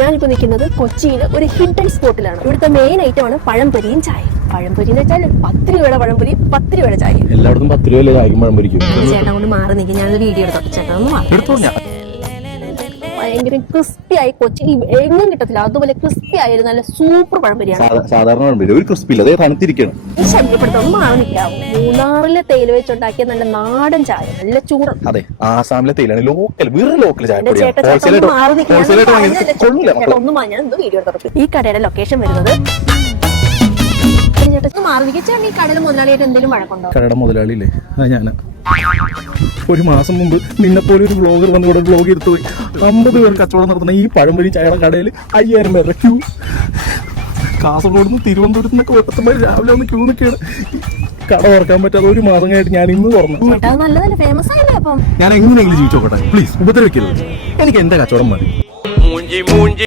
ഞാനിപ്പോൾ നിൽക്കുന്നത് കൊച്ചിയിലെ ഒരു ഹിഡൻ സ്പോട്ടിലാണ്. ഇവിടുത്തെ മെയിൻ ഐറ്റമാണ് പഴംപൊരിയും ചായയും. പഴംപൊരി എന്ന് വെച്ചാൽ 10 രൂപയുടെ പഴംപൊരി 10 രൂപയുടെ ചായ. എല്ലായിടത്തും 10 രൂപയല്ലേ ചായക്കും പഴംപൊരിക്കും. ചേട്ടൻ കൊണ്ട് മാറി നിൽക്കും. ഞാനൊരു വീഡിയോ എടുത്തു. ചേട്ടൻ ഒന്ന് മാറി. ഭയങ്കര ക്രിസ്പി ആയി. കൊച്ചിയിൽ എങ്ങും കിട്ടത്തില്ല. അതുപോലെ ക്രിസ്പി ആയ നല്ല സൂപ്പർ പഴംപൊരിയാണ്. സാധാരണ പഴംപൊരി ഒരു ക്രിസ്പി ഇല്ല, അതേ തണുത്തിരിക്കണം. ഈ ശല്യപ്പെടുത്തൊന്നും മാറി നിൽക്കാവും. മൂന്നാറിലെ തേയില വെച്ചുണ്ടാക്കിയ നല്ല നാടൻ ചായ, നല്ല ചൂട്. അതെ, ആസാമിലെ തേയിലാണ് ലോക്കൽ, വെറും ലോക്കൽ ചായ. ഈ കടയുടെ ലൊക്കേഷൻ വരുന്നത് ഈ കടയുടെ മുതലാളിയായിട്ട് എന്തെങ്കിലും വഴക്കുണ്ടോ? കടയുടെ മുതലാളിയില്ലേ, ഞാനാ. ഒരു മാസം മുമ്പ് നിന്നെപ്പോലെ ഒരു വ്ളോഗർ വന്ന് ഇവിടെ വ്ളോഗ് എടുത്തു പോയി. 50 പേർ കച്ചവടം നടത്തുന്ന ഈ പഴംപൊരി ചായയുടെ കടയിൽ 5000 പേരുടെ ക്യൂ. കാസർഗോഡ് നിന്ന് തിരുവനന്തപുരത്ത് നിന്നൊക്കെ വെട്ടത്തമാര് രാവിലെ വന്ന് ക്യൂ നിൽക്കുകയാണ്. കട തുറക്കാൻ പറ്റാതെ ഒരു മാസം കഴിഞ്ഞിട്ട് ഞാൻ ഇന്ന് തുറന്നു. ഞാൻ എങ്ങനെയെങ്കിലും ജീവിച്ചോട്ടെ, പ്ലീസ് ഉപദ്രവിക്കരുത്. എനിക്ക് എന്റെ കച്ചവടം മതി.